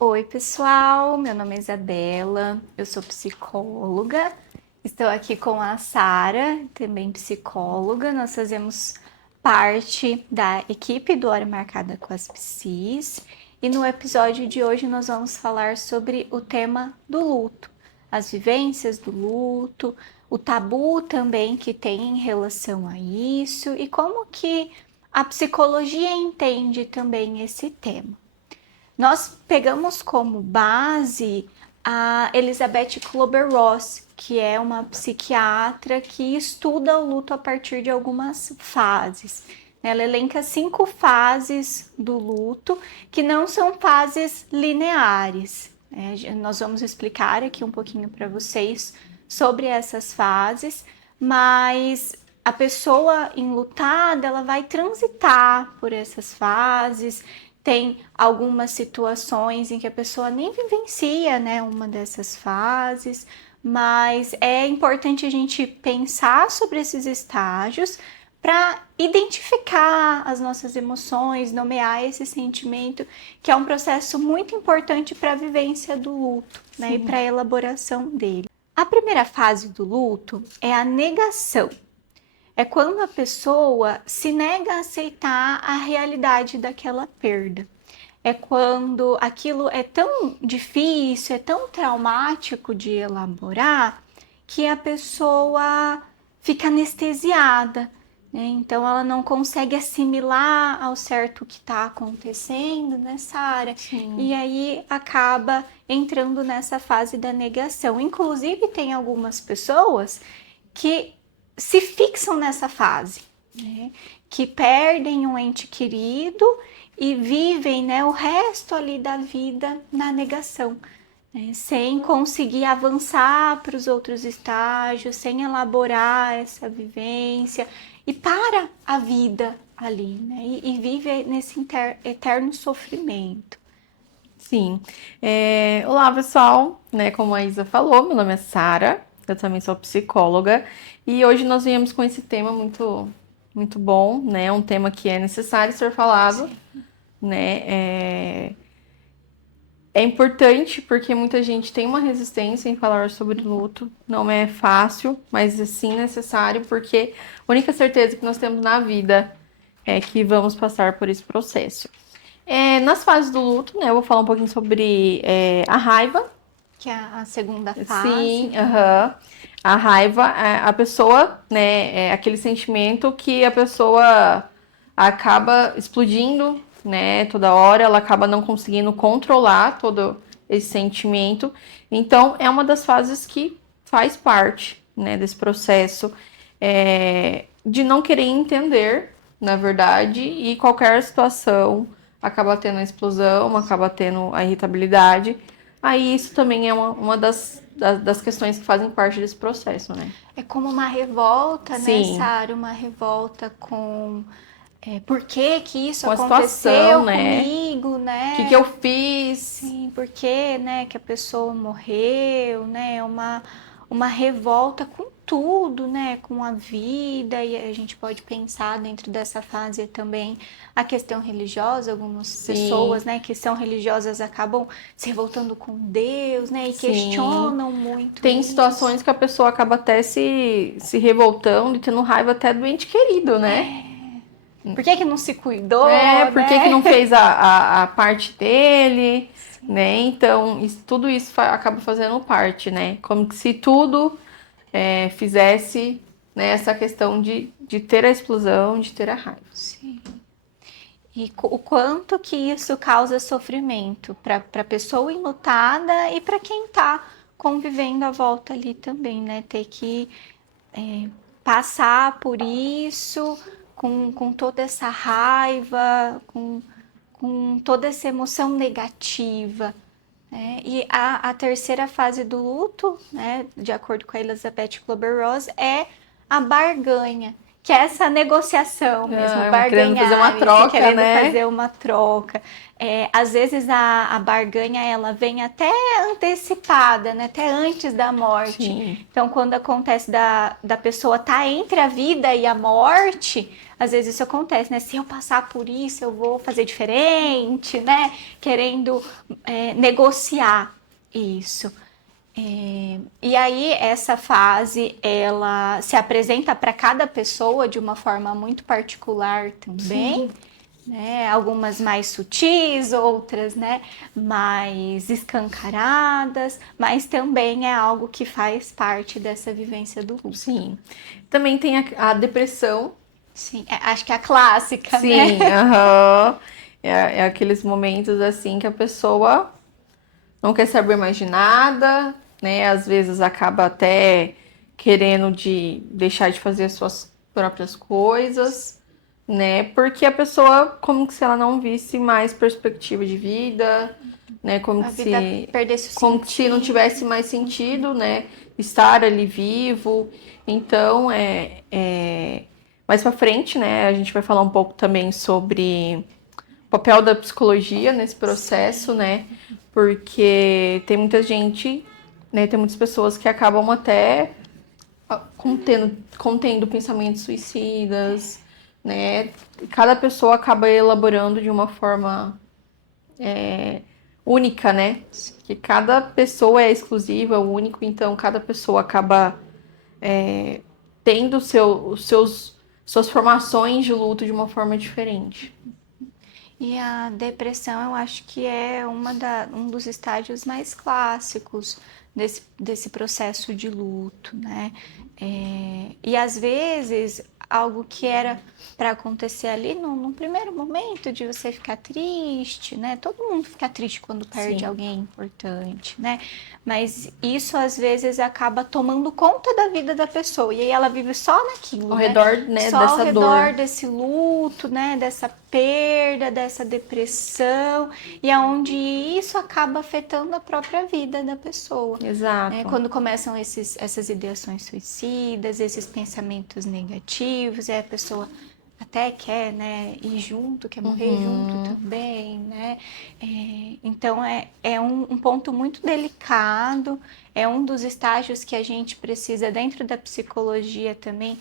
Oi, pessoal. Meu nome é Isabela, eu sou psicóloga. Estou aqui com a Sara, também psicóloga. Nós fazemos parte da equipe do Hora Marcada com as Psis. E no episódio de hoje nós vamos falar sobre o tema do luto, as vivências do luto, o tabu também que tem em relação a isso e como que a psicologia entende também esse tema. Nós pegamos como base a Elizabeth Kübler-Ross, que é uma psiquiatra que estuda o luto a partir de algumas fases. Ela elenca 5 fases do luto, que não são fases lineares. Nós vamos explicar aqui um pouquinho para vocês sobre essas fases, mas a pessoa enlutada, ela vai transitar por essas fases. Tem algumas situações em que a pessoa nem vivencia, né, uma dessas fases, mas é importante a gente pensar sobre esses estágios para identificar as nossas emoções, nomear esse sentimento, que é um processo muito importante para a vivência do luto, né, e para a elaboração dele. A primeira fase do luto é a negação. É quando a pessoa se nega a aceitar a realidade daquela perda. É quando aquilo é tão difícil, é tão traumático de elaborar, que a pessoa fica anestesiada, né? Então ela não consegue assimilar ao certo o que está acontecendo nessa área. E aí acaba entrando nessa fase da negação. Inclusive, tem algumas pessoas que se fixam nessa fase, né? Que perdem um ente querido e vivem, né, o resto ali da vida na negação, né? Sem conseguir avançar para os outros estágios, sem elaborar essa vivência e para a vida ali, né? E vive nesse eterno sofrimento. Sim. Olá, pessoal. Né, como a Isa falou, meu nome é Sara, eu também sou psicóloga e hoje nós viemos com esse tema muito bom, né? Um tema que é necessário ser falado, né? É importante porque muita gente tem uma resistência em falar sobre luto. Não é fácil, mas é sim necessário porque a única certeza que nós temos na vida é que vamos passar por esse processo. Nas fases do luto, né? Eu vou falar um pouquinho sobre a raiva. Que é a segunda fase. Sim, aham. A raiva, a pessoa, né? É aquele sentimento que a pessoa acaba explodindo, né? Toda hora, ela acaba não conseguindo controlar todo esse sentimento. Então, é uma das fases que faz parte, né? Desse processo de não querer entender, na verdade, e qualquer situação acaba tendo a explosão, acaba tendo a irritabilidade. Aí isso também é uma das questões que fazem parte desse processo, né? É como uma revolta, né, Sim, Sara? Uma revolta com por que que isso com a situação, aconteceu né? comigo, O que eu né? fiz? Sim, por que, né, que a pessoa morreu, né? Uma revolta com tudo, né? Com a vida, e a gente pode pensar dentro dessa fase também a questão religiosa. Algumas pessoas, Sim, né, que são religiosas acabam se revoltando com Deus, né? E sim. questionam muito Tem isso. situações que a pessoa acaba até se revoltando e tendo raiva até do ente querido, né? Por que que não se cuidou, Por que que né? não fez a parte dele, Sim. né? Então, tudo isso acaba fazendo parte, né? Como que se tudo fizesse, né, essa questão de ter a explosão, de ter a raiva. Sim. E o quanto que isso causa sofrimento para a pessoa enlutada e para quem está convivendo à volta ali também, né? Ter que passar por isso com toda essa raiva, com toda essa emoção negativa. Né? E a terceira fase do luto, né, de acordo com a Elizabeth Kübler-Ross, é a barganha, que é essa negociação mesmo, querendo fazer uma barganhar, troca, querendo né? fazer uma troca. Às vezes a barganha ela vem até antecipada, né? Até antes da morte. Sim. Então, quando acontece da pessoa estar entre a vida e a morte, às vezes isso acontece, né? Se eu passar por isso, eu vou fazer diferente, né? Querendo negociar isso. E aí essa fase ela se apresenta para cada pessoa de uma forma muito particular também, né? Algumas mais sutis, outras, né, mais escancaradas, mas também é algo que faz parte dessa vivência do luto. Sim. Também tem a depressão. Sim, acho que é a clássica, Sim, né? aham. É aqueles momentos assim que a pessoa não quer saber mais de nada, né? Às vezes acaba até querendo de deixar de fazer as suas próprias coisas, né? Porque a pessoa, como se ela não visse mais perspectiva de vida, né? A vida perdesse o Como se não sentido. tivesse mais sentido, né? Estar ali vivo. Então, mais pra frente, né? A gente vai falar um pouco também sobre o papel da psicologia nesse processo, né? Porque tem muita gente, né? Tem muitas pessoas que acabam até contendo pensamentos suicidas, né? Cada pessoa acaba elaborando de uma forma única, né? Que cada pessoa é exclusiva, único, então cada pessoa acaba tendo suas formações de luto de uma forma diferente. E a depressão, eu acho que é um dos estágios mais clássicos desse processo de luto, né? E às vezes, algo que era para acontecer ali num primeiro momento, de você ficar triste, né? Todo mundo fica triste quando perde Sim. alguém importante, né? Mas isso às vezes acaba tomando conta da vida da pessoa e aí ela vive só naquilo, Ao né? redor, né, Só dessa ao redor dor. desse luto, né? Dessa perda, dessa depressão e aonde isso acaba afetando a própria vida da pessoa. Né? Exato. Quando começam essas ideações suicidas, esses pensamentos negativos, e a pessoa até quer, né, ir junto, quer morrer junto também, né? Então é um ponto muito delicado, é um dos estágios que a gente precisa dentro da psicologia também,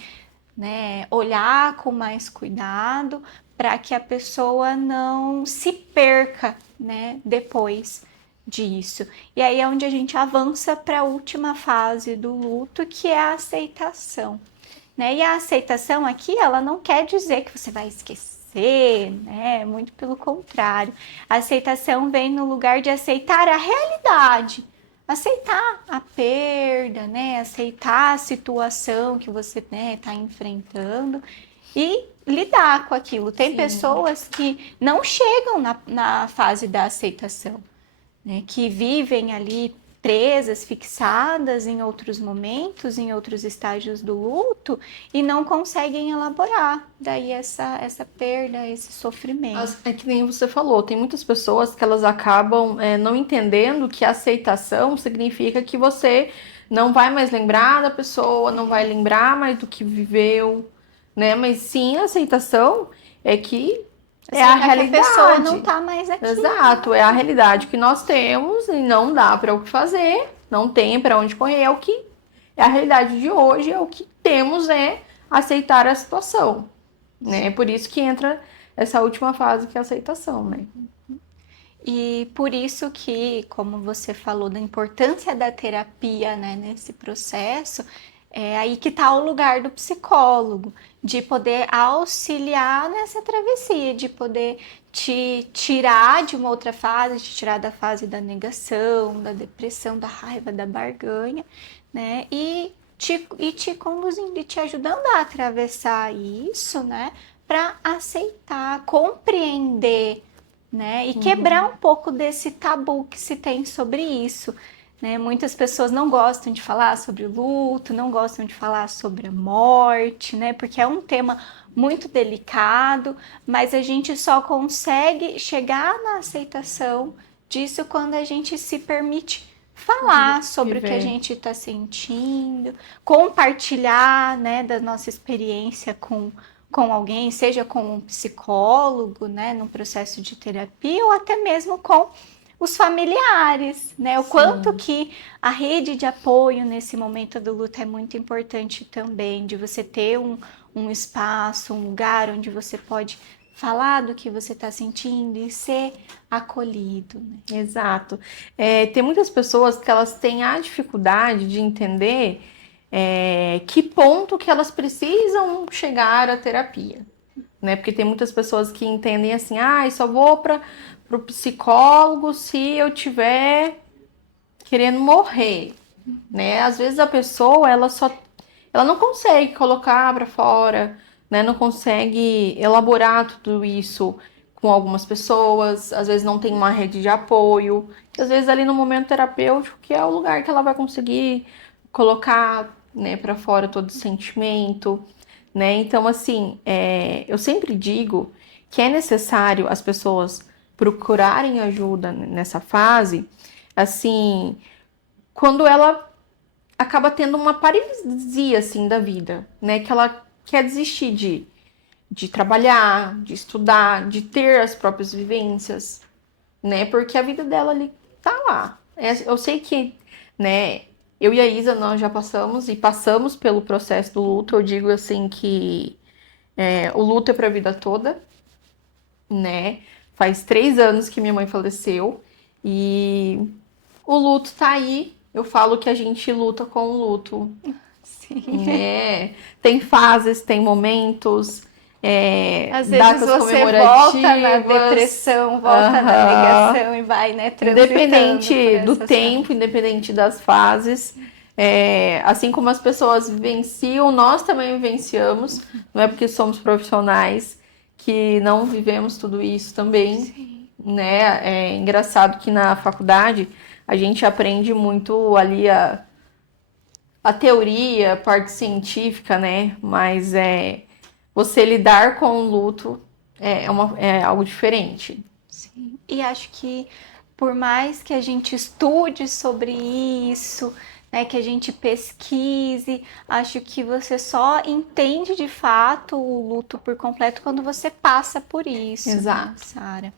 né, olhar com mais cuidado para que a pessoa não se perca, né, depois disso. E aí é onde a gente avança para a última fase do luto, que é a aceitação. Né? E a aceitação aqui, ela não quer dizer que você vai esquecer, né? Muito pelo contrário. A aceitação vem no lugar de aceitar a realidade, aceitar a perda, né? Aceitar a situação que você está enfrentando e lidar com aquilo. Tem pessoas que não chegam na fase da aceitação, né, que vivem ali presas, fixadas em outros momentos, em outros estágios do luto e não conseguem elaborar daí essa perda, esse sofrimento. É que nem você falou, tem muitas pessoas que elas acabam não entendendo que aceitação significa que você não vai mais lembrar da pessoa, não vai lembrar mais do que viveu, né? Mas sim, a aceitação é que é a realidade. Que a pessoa não tá mais aqui. Exato, é a realidade que nós temos e não dá para o que fazer, não tem para onde correr, é a realidade de hoje, é o que temos é aceitar a situação, né? Por isso que entra essa última fase que é a aceitação, né? E por isso que, como você falou, da importância da terapia, né, nesse processo, é aí que está o lugar do psicólogo, de poder auxiliar nessa travessia, de poder te tirar de uma outra fase, te tirar da fase da negação, da depressão, da raiva, da barganha, né? E te conduzindo e te ajudando a atravessar isso, né? Para aceitar, compreender, né? E quebrar um pouco desse tabu que se tem sobre isso. Né? Muitas pessoas não gostam de falar sobre o luto, não gostam de falar sobre a morte, né? Porque é um tema muito delicado, mas a gente só consegue chegar na aceitação disso quando a gente se permite falar sobre o que a Viver. gente está sentindo, compartilhar, né, da nossa experiência com alguém, seja com um psicólogo, né, no processo de terapia, ou até mesmo com os familiares, né? O quanto Sim. que a rede de apoio nesse momento do luto é muito importante também, de você ter um espaço, um lugar onde você pode falar do que você está sentindo e ser acolhido, né? Exato. Tem muitas pessoas que elas têm a dificuldade de entender que ponto que elas precisam chegar à terapia, né? Porque tem muitas pessoas que entendem assim, só vou para o psicólogo se eu tiver querendo morrer, né? Às vezes a pessoa ela não consegue colocar para fora, né? Não consegue elaborar tudo isso com algumas pessoas, às vezes não tem uma rede de apoio, às vezes ali no momento terapêutico que é o lugar que ela vai conseguir colocar, né, para fora todo o sentimento, né? Então assim, eu sempre digo que é necessário as pessoas procurarem ajuda nessa fase, assim, quando ela acaba tendo uma paralisia assim da vida, né? Que ela quer desistir de trabalhar, de estudar, de ter as próprias vivências, né? Porque a vida dela ali tá lá. Eu sei que, né? Eu e a Isa nós já passamos e passamos pelo processo do luto. Eu digo assim que o luto é pra vida toda, né? Faz 3 anos que minha mãe faleceu e o luto tá aí. Eu falo que a gente luta com o luto, Sim. né? Tem fases, tem momentos, Às vezes datas você volta na comemorativas. depressão, volta na Aham. negação e vai, né, transitando por Independente do essas fases. tempo, independente das fases, assim como as pessoas vivenciam, nós também vivenciamos. Não é porque somos profissionais que não vivemos tudo isso também, Sim. né? É engraçado que na faculdade a gente aprende muito ali a teoria, a parte científica, né? Mas você lidar com o luto é algo diferente. Sim. E acho que por mais que a gente estude sobre isso, né, que a gente pesquise, acho que você só entende de fato o luto por completo quando você passa por isso, né, Exato. Sara?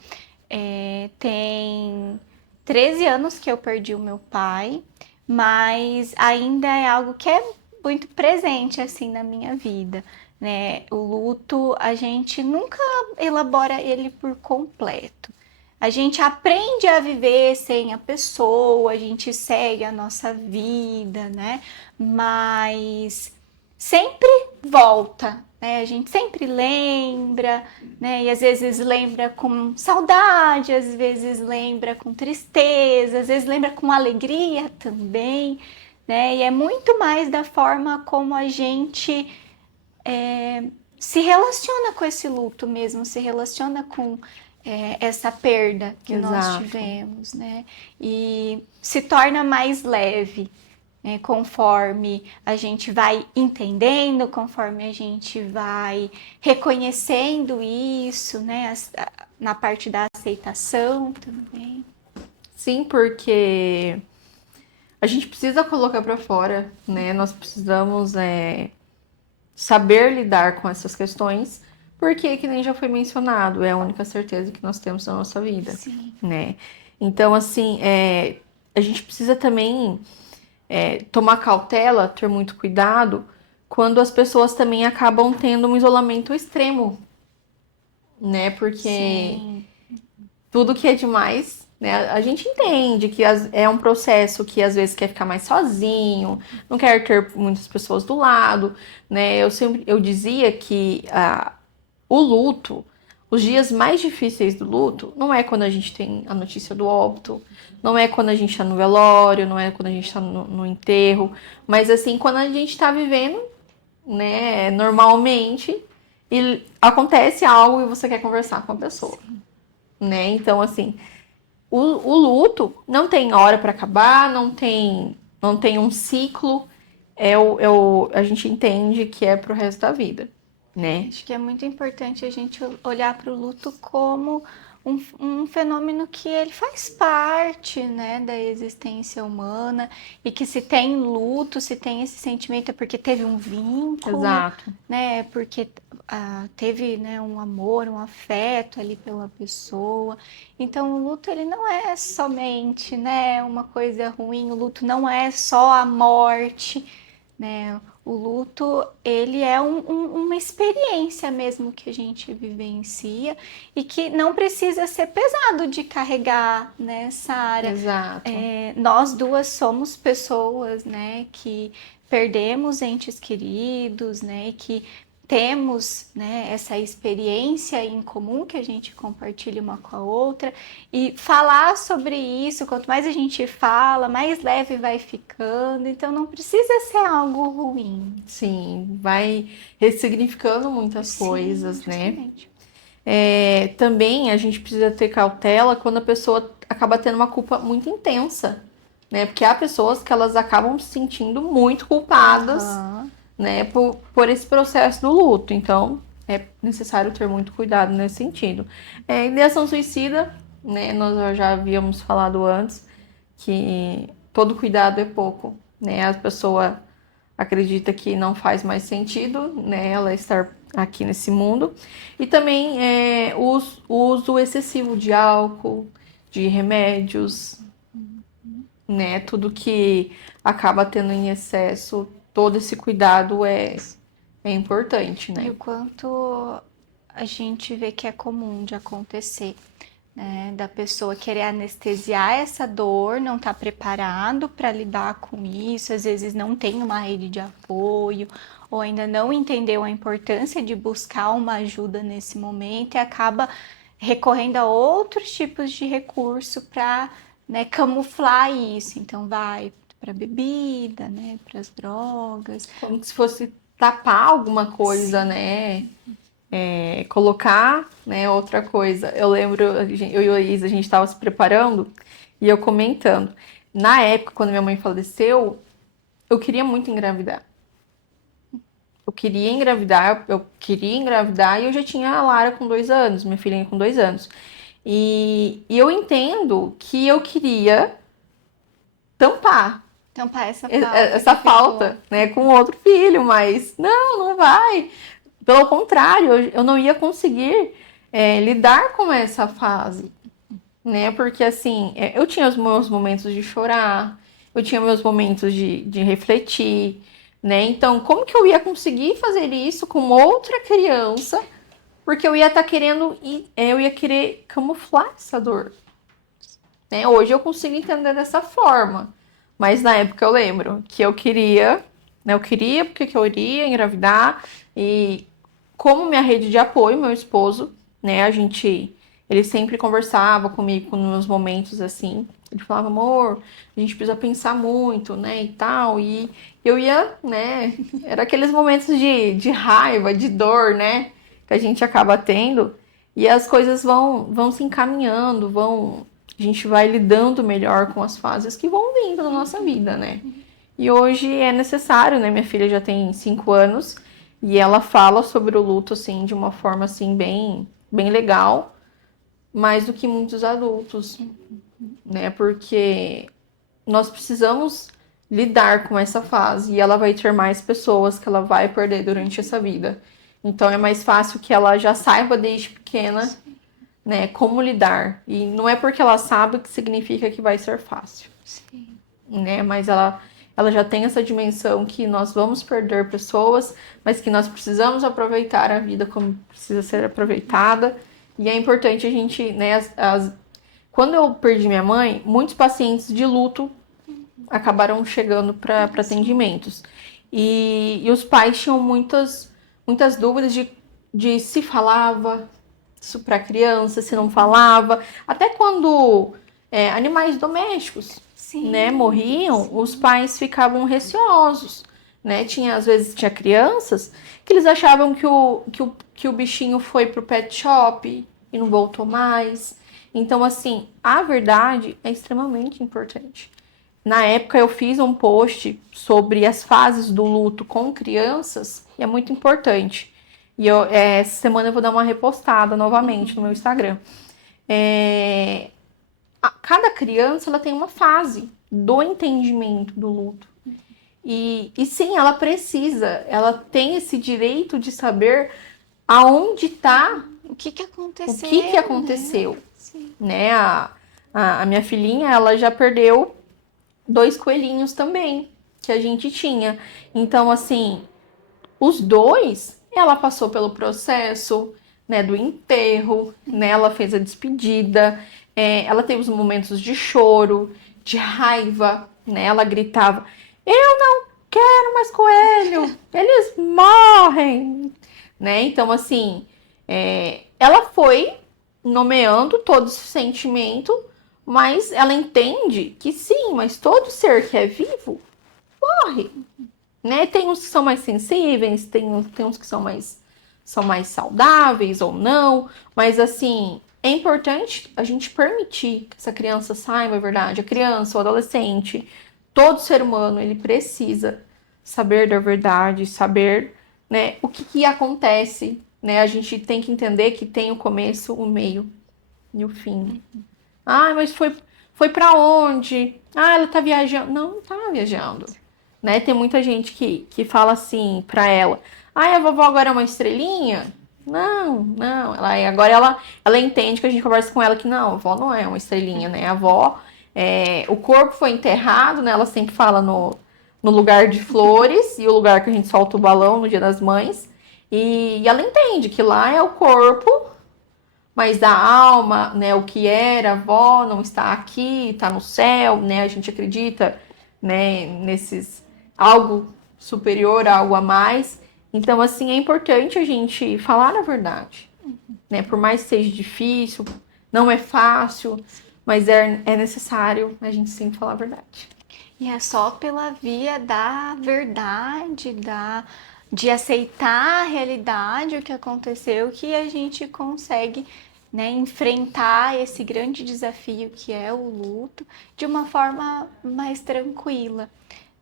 Tem 13 anos que eu perdi o meu pai, mas ainda é algo que é muito presente assim na minha vida, né? O luto, a gente nunca elabora ele por completo. A gente aprende a viver sem a pessoa, a gente segue a nossa vida, né? Mas sempre volta, né? A gente sempre lembra, né? E às vezes lembra com saudade, às vezes lembra com tristeza, às vezes lembra com alegria também, né? E é muito mais da forma como a gente se relaciona com esse luto mesmo, se relaciona com essa perda que nós Exato. tivemos, né? E se torna mais leve, né? Conforme a gente vai entendendo, conforme a gente vai reconhecendo isso, né? Na parte da aceitação também. Sim, porque a gente precisa colocar para fora, né? Nós precisamos saber lidar com essas questões, porque, que nem já foi mencionado, é a única certeza que nós temos na nossa vida, Sim, né? Então, assim, a gente precisa também tomar cautela, ter muito cuidado, quando as pessoas também acabam tendo um isolamento extremo, né? Porque sim, tudo que é demais, né? A gente entende que é um processo que às vezes quer ficar mais sozinho, não quer ter muitas pessoas do lado, né? Eu dizia que o luto, os dias mais difíceis do luto, não é quando a gente tem a notícia do óbito, não é quando a gente tá no velório, não é quando a gente tá no enterro, mas assim, quando a gente tá vivendo, né, normalmente, e acontece algo e você quer conversar com a pessoa, né? Então, assim, o luto não tem hora para acabar, não tem um ciclo, a gente entende que é pro resto da vida, né? acho que é muito importante a gente olhar para o luto como um fenômeno que ele faz parte, né, da existência humana e que se tem luto, se tem esse sentimento é porque teve um vínculo, Exato. né, porque teve, né, um amor, um afeto ali pela pessoa. Então, o luto ele não é somente, né, uma coisa ruim, o luto não é só a morte, né? O luto, ele é uma experiência mesmo que a gente vivencia e que não precisa ser pesado de carregar, né, Sara? Exato. Nós duas somos pessoas, né, que perdemos entes queridos, né, que temos, né, essa experiência em comum que a gente compartilha uma com a outra e falar sobre isso, quanto mais a gente fala, mais leve vai ficando, então não precisa ser algo ruim. Sim, vai ressignificando muitas Sim, coisas, né? justamente. Também a gente precisa ter cautela quando a pessoa acaba tendo uma culpa muito intensa, né? Porque há pessoas que elas acabam se sentindo muito culpadas, Aham. né, por esse processo do luto. Então, é necessário ter muito cuidado nesse sentido. Ideação suicida, né, nós já havíamos falado antes que todo cuidado é pouco, né? A pessoa acredita que não faz mais sentido, né, ela estar aqui nesse mundo. E também o uso excessivo de álcool, de remédios, né? Tudo que acaba tendo em excesso, todo esse cuidado é importante, E né? o quanto a gente vê que é comum de acontecer, né? Da pessoa querer anestesiar essa dor, não estar preparado para lidar com isso, às vezes não tem uma rede de apoio, ou ainda não entendeu a importância de buscar uma ajuda nesse momento e acaba recorrendo a outros tipos de recurso para, né, camuflar isso. Então vai para bebida, né, para as drogas. Como se fosse tapar alguma coisa, Sim. né? Colocar, né, outra coisa. Eu lembro, eu e a Isa, a gente estava se preparando e eu comentando. Na época, quando minha mãe faleceu, eu queria muito engravidar. Eu queria engravidar e eu já tinha a Lara com 2 anos, minha filhinha com 2 anos. E eu entendo que eu queria tampar Tampar essa falta essa que ficou. falta, né, com outro filho, mas não vai. Pelo contrário, eu não ia conseguir lidar com essa fase, né? Porque assim, eu tinha os meus momentos de chorar, eu tinha meus momentos de refletir, né? Então, como que eu ia conseguir fazer isso com outra criança? Porque eu ia estar querendo, eu ia querer camuflar essa dor, né? Hoje eu consigo entender dessa forma, mas na época eu lembro que eu queria, né? Eu queria porque que eu iria engravidar e como minha rede de apoio, meu esposo, né? Ele sempre conversava comigo nos meus momentos assim. Ele falava, amor, a gente precisa pensar muito, né, e tal. E eu ia, né, era aqueles momentos de raiva, de dor, né, que a gente acaba tendo. E as coisas vão se encaminhando, a gente vai lidando melhor com as fases que vão vindo na nossa vida, né. E hoje é necessário, né, minha filha já tem 5 anos e ela fala sobre o luto, assim, de uma forma, assim, bem legal, mais do que muitos adultos, né? Porque nós precisamos lidar com essa fase e ela vai ter mais pessoas que ela vai perder durante essa vida. Então é mais fácil que ela já saiba desde pequena, né, como lidar. E não é porque ela sabe que significa que vai ser fácil, Sim. né? Mas ela já tem essa dimensão que nós vamos perder pessoas, mas que nós precisamos aproveitar a vida como precisa ser aproveitada. E é importante a gente, né, quando eu perdi minha mãe, muitos pacientes de luto acabaram chegando para atendimentos. E os pais tinham muitas dúvidas de se falava isso para criança, se não falava. Até quando animais domésticos, né, Sim, morriam, os sim. pais ficavam receosos, né? Às vezes tinha crianças que eles achavam que o bichinho foi pro pet shop e não voltou mais. Então, assim, a verdade é extremamente importante. Na época eu fiz um post sobre as fases do luto com crianças e é muito importante. E essa semana eu vou dar uma repostada novamente no meu Instagram. Cada criança ela tem uma fase do entendimento do luto. E sim, ela tem esse direito de saber aonde está O que que o aconteceu, que aconteceu, né? Sim. né? A minha filhinha, ela já perdeu 2 coelhinhos também, que a gente tinha. Então, assim, os dois, ela passou pelo processo, né, do enterro, né? Ela fez a despedida, ela teve os momentos de choro, de raiva, né? Ela gritava: "Eu não quero mais coelho, eles morrem", né? Então, assim, ela foi nomeando todo esse sentimento, mas ela entende que sim, mas todo ser que é vivo morre, né? Tem uns que são mais sensíveis, tem uns que são mais saudáveis ou não, mas assim, é importante a gente permitir que essa criança saiba a verdade. A criança, o adolescente, todo ser humano, ele precisa saber da verdade, saber, né, o que acontece, né? A gente tem que entender que tem o começo, o meio e o fim. Ah, mas foi para onde? Ah, ela tá viajando. Não tá viajando, né? Tem muita gente que fala assim pra ela: "Ai, a vovó agora é uma estrelinha?" Não, não. Agora ela entende que a gente conversa com ela que não, a avó não é uma estrelinha, né? A avó, o corpo foi enterrado, né? Ela sempre fala no lugar de flores e o lugar que a gente solta o balão no Dia das Mães. E ela entende que lá é o corpo, mas da alma, né? O que era a avó não está aqui, está no céu, né? A gente acredita, né? Nesses algo superior, algo a mais. Então, assim, é importante a gente falar a verdade, né? Por mais que seja difícil, não é fácil, mas é necessário a gente sempre falar a verdade. E é só pela via da verdade, de aceitar a realidade, o que aconteceu, que a gente consegue, né, enfrentar esse grande desafio que é o luto de uma forma mais tranquila.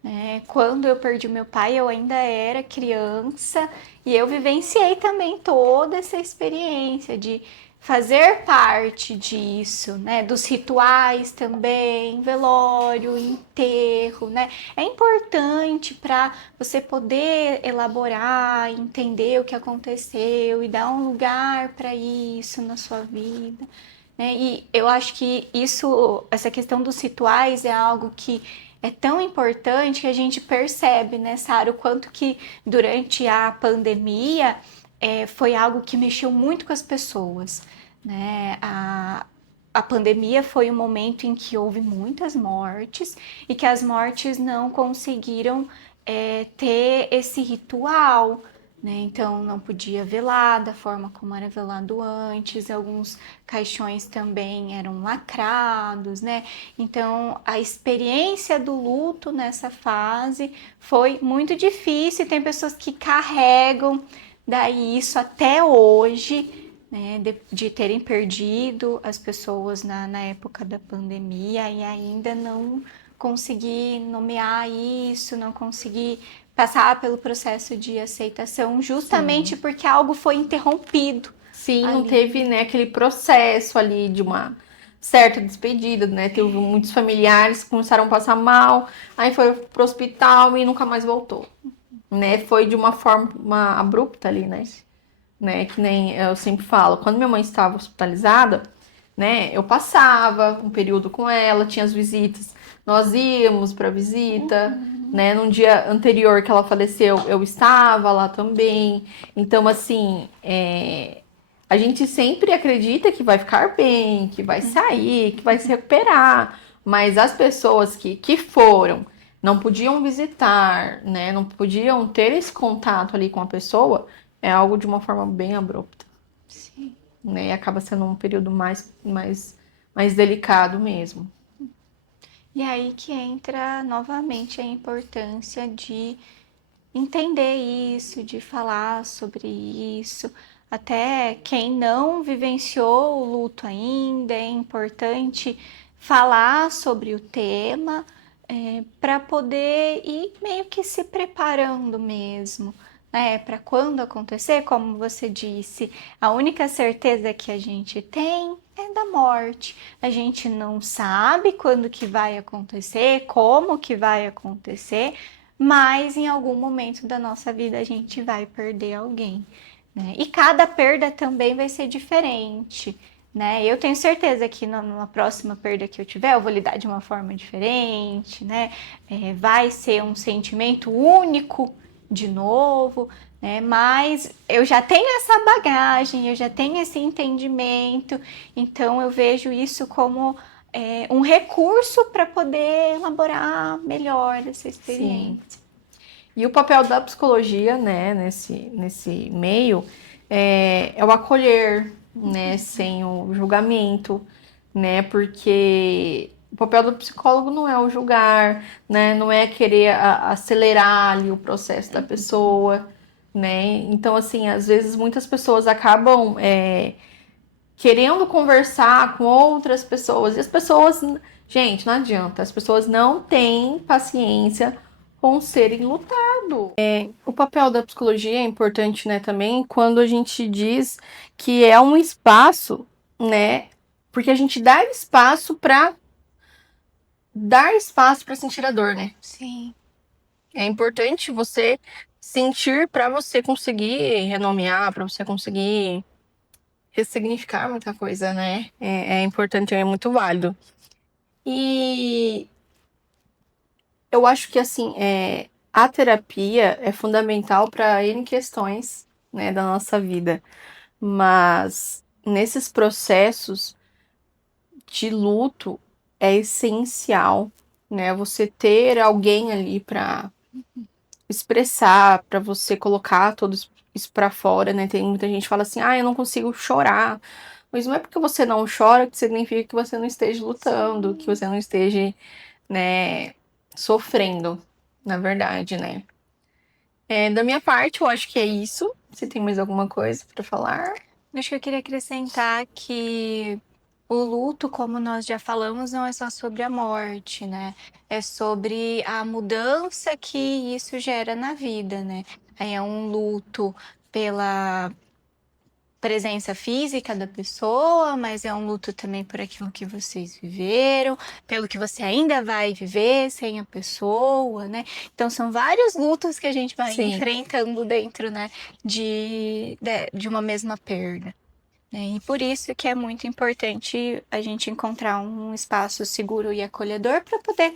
Né? Quando eu perdi meu pai, eu ainda era criança e eu vivenciei também toda essa experiência de fazer parte disso, né? Dos rituais também, velório, enterro, né? É importante para você poder elaborar, entender o que aconteceu e dar um lugar para isso na sua vida. Né? E eu acho que essa questão dos rituais é algo que é tão importante que a gente percebe, né, Sara, o quanto que durante a pandemia foi algo que mexeu muito com as pessoas, né? A pandemia foi um momento em que houve muitas mortes e que as mortes não conseguiram ter esse ritual, né? Então não podia velar da forma como era velado antes, alguns caixões também eram lacrados, né? Então a experiência do luto nessa fase foi muito difícil, tem pessoas que carregam daí isso até hoje, né, de terem perdido as pessoas na época da pandemia e ainda não conseguir nomear isso, não conseguir passar pelo processo de aceitação, justamente Sim. porque algo foi interrompido Sim, não ali. teve, né, aquele processo ali de uma certa despedida, né? Teve muitos familiares que começaram a passar mal, aí foi pro hospital e nunca mais voltou, né? Foi de uma forma abrupta ali, né? Que nem eu sempre falo, quando minha mãe estava hospitalizada, né? Eu passava um período com ela, tinha as visitas, nós íamos para visita, né? Num dia anterior que ela faleceu, eu estava lá também. Então, assim, a gente sempre acredita que vai ficar bem, que vai sair, que vai se recuperar, mas as pessoas que foram, não podiam visitar, né? Não podiam ter esse contato ali com a pessoa, é algo de uma forma bem abrupta, Sim. né? E acaba sendo um período mais delicado mesmo. E aí que entra novamente a importância de entender isso, de falar sobre isso. Até quem não vivenciou o luto ainda, é importante falar sobre o tema para poder ir meio que se preparando mesmo, né, para quando acontecer, como você disse, a única certeza que a gente tem é da morte. A gente não sabe quando que vai acontecer, como que vai acontecer, mas em algum momento da nossa vida a gente vai perder alguém, né? E cada perda também vai ser diferente, né? Eu tenho certeza que na próxima perda que eu tiver, eu vou lidar de uma forma diferente, né? Vai ser um sentimento único de novo, né? Mas eu já tenho essa bagagem, eu já tenho esse entendimento, então eu vejo isso como um recurso para poder elaborar melhor essa Sim. experiência. E o papel da psicologia, né, nesse meio, é o acolher, né, sem o julgamento, né, porque o papel do psicólogo não é o julgar, né, não é querer acelerar ali o processo da pessoa, né, então, assim, às vezes muitas pessoas acabam querendo conversar com outras pessoas, e as pessoas, gente, não adianta, as pessoas não têm paciência com serem lutado. O papel da psicologia é importante, né, também, quando a gente diz que é um espaço, né, porque a gente dá espaço para sentir a dor, né? Sim. É importante você sentir para você conseguir renomear, para você conseguir ressignificar muita coisa, né? É importante, é muito válido. E eu acho que, assim, a terapia é fundamental para N questões, né, da nossa vida. Mas nesses processos de luto é essencial, né? Você ter alguém ali para expressar, para você colocar tudo isso para fora, né? Tem muita gente que fala assim: "Ah, eu não consigo chorar". Mas não é porque você não chora que significa que você não esteja lutando, que você não esteja, né, sofrendo, na verdade, né? Da minha parte, eu acho que é isso. Você tem mais alguma coisa para falar? Acho que eu queria acrescentar que o luto, como nós já falamos, não é só sobre a morte, né? É sobre a mudança que isso gera na vida, né? Aí é um luto pela presença física da pessoa, mas é um luto também por aquilo que vocês viveram, pelo que você ainda vai viver sem a pessoa, né? Então são vários lutos que a gente vai Sim. enfrentando dentro, né, de uma mesma perda, né? E por isso que é muito importante a gente encontrar um espaço seguro e acolhedor para poder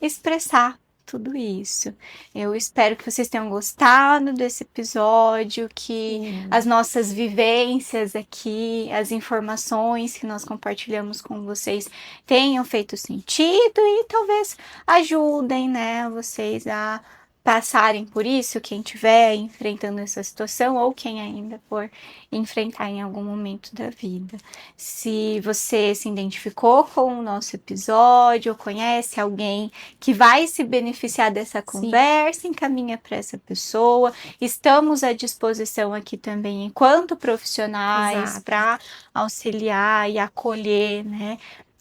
expressar tudo isso. Eu espero que vocês tenham gostado desse episódio, que as nossas vivências aqui, as informações que nós compartilhamos com vocês tenham feito sentido e talvez ajudem, né, vocês a passarem por isso, quem estiver enfrentando essa situação ou quem ainda for enfrentar em algum momento da vida. Se você se identificou com o nosso episódio, ou conhece alguém que vai se beneficiar dessa conversa, encaminha para essa pessoa. Estamos à disposição aqui também, enquanto profissionais, para auxiliar e acolher, né?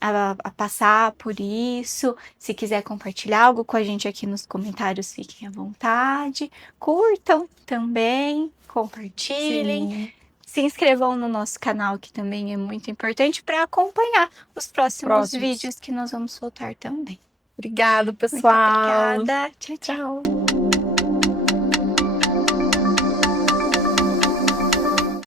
A passar por isso. Se quiser compartilhar algo com a gente aqui nos comentários, fiquem à vontade. Curtam também, compartilhem. Sim. Se inscrevam no nosso canal, que também é muito importante para acompanhar os próximos vídeos que nós vamos soltar também. Obrigado, Muito pessoal. obrigada. Tchau, tchau.